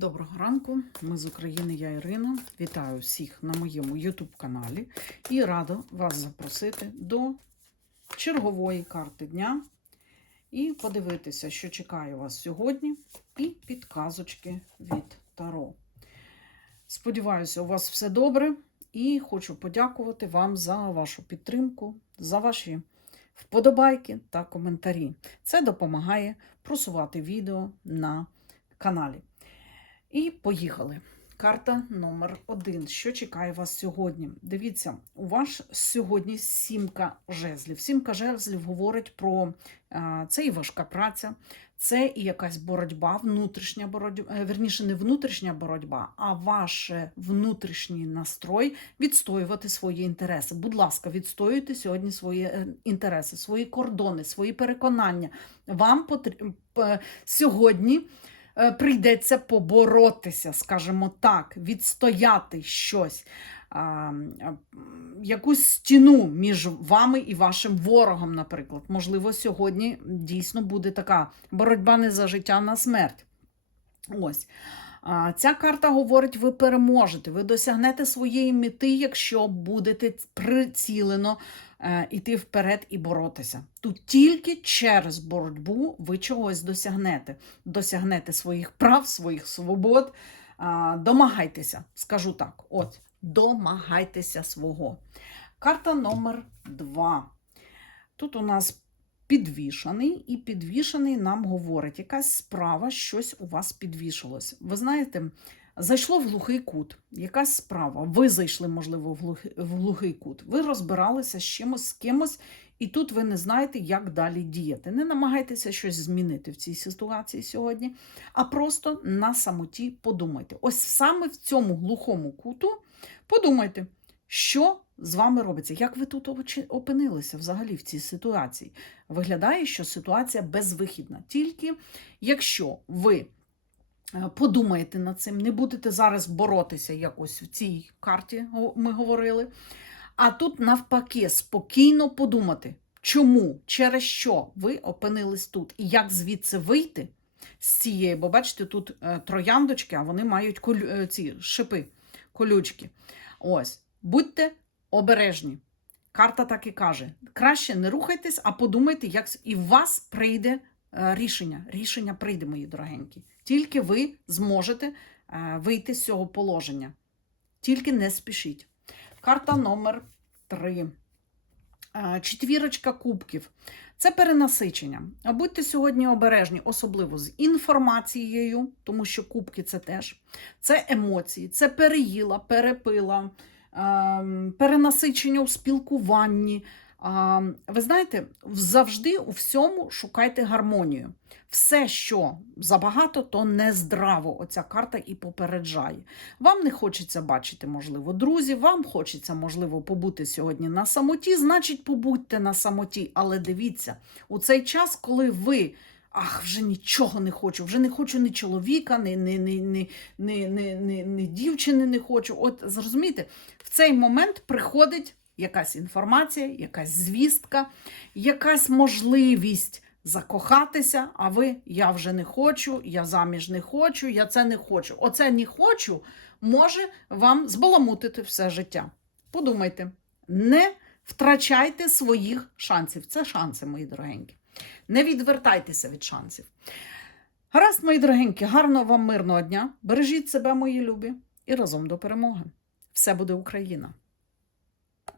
Доброго ранку, ми з України, я Ірина. Вітаю всіх на моєму YouTube каналі і рада вас запросити до чергової карти дня і подивитися, що чекає вас сьогодні, і підказочки від Таро. Сподіваюся, у вас все добре і хочу подякувати вам за вашу підтримку, за ваші вподобайки та коментарі. Це допомагає просувати відео на каналі. І поїхали. Карта номер один. Що чекає вас сьогодні? Дивіться, у вас сьогодні сімка жезлів. Сімка жезлів говорить про це і важка праця, це і якась боротьба, внутрішня боротьба, е, верніше, не внутрішня боротьба, а ваш е, внутрішній настрой відстоювати свої інтереси. Будь ласка, відстоюйте сьогодні свої е, інтереси, свої кордони, свої переконання. Вам потрібно сьогодні е, прийдеться поборотися, скажімо так, відстояти щось, якусь стіну між вами і вашим ворогом, наприклад. Можливо, сьогодні дійсно буде така боротьба не за життя, на смерть. Ось. Ця карта говорить, ви переможете, ви досягнете своєї мети, якщо будете прицілено е, іти вперед і боротися. Тут тільки через боротьбу ви чогось досягнете. Досягнете своїх прав, своїх свобод. Домагайтеся, скажу так. От, домагайтеся свого. Карта номер два. Тут у нас підвішаний, і підвішаний нам говорить, якась справа, щось у вас підвішалось. Ви знаєте, зайшло в глухий кут, якась справа. Ви зайшли, можливо, в глухий, кут. Ви розбиралися з чимось, з кимось, і тут ви не знаєте, як далі діяти. Не намагайтеся щось змінити в цій ситуації сьогодні, а просто на самоті подумайте. Ось саме в цьому глухому куту подумайте, що з вами робиться, як ви тут опинилися взагалі в цій ситуації. Виглядає, що ситуація безвихідна. Тільки якщо ви е, подумаєте над цим, не будете зараз боротися якось в цій карті, ми говорили. А тут навпаки, спокійно подумати, чому, через що ви опинились тут, і як звідси вийти з цієї, бо бачите, тут е, трояндочки, а вони мають колю, е, ці шипи, колючки. Ось, будьте обережні. Карта так і каже: краще не рухайтесь, а подумайте, як і вас прийде рішення. Рішення прийде, мої дорогенькі. Тільки ви зможете е, вийти з цього положення. Тільки не спішіть. Карта номер 3. Четвірочка кубків. Це перенасичення. Будьте сьогодні обережні, особливо з інформацією, тому що кубки це теж. Це емоції, це переїла, перепила, ем, перенасичення у спілкуванні. А, ви знаєте, завжди у всьому шукайте гармонію. Все, що забагато, то не здраво. Оця карта і попереджає. Вам не хочеться бачити, можливо, друзів, вам хочеться, можливо, побути сьогодні на самоті. Значить, побудьте на самоті. Але дивіться, у цей час, коли ви. Ах, вже нічого не хочу, вже не хочу ні чоловіка, ні ні, ні, ні, ні, ні, ні дівчини не хочу. От зрозумієте, в цей момент приходить якась інформація, якась звістка, якась можливість закохатися, а ви я вже не хочу, я заміж не хочу, я це не хочу. Оце не хочу може вам збаламутити все життя. Подумайте, не втрачайте своїх шансів. Це шанси, мої дорогенькі. Не відвертайтеся від шансів. Гаразд, мої дорогенькі, гарного вам мирного дня. Бережіть себе, мої любі, і разом до перемоги. Все буде Україна!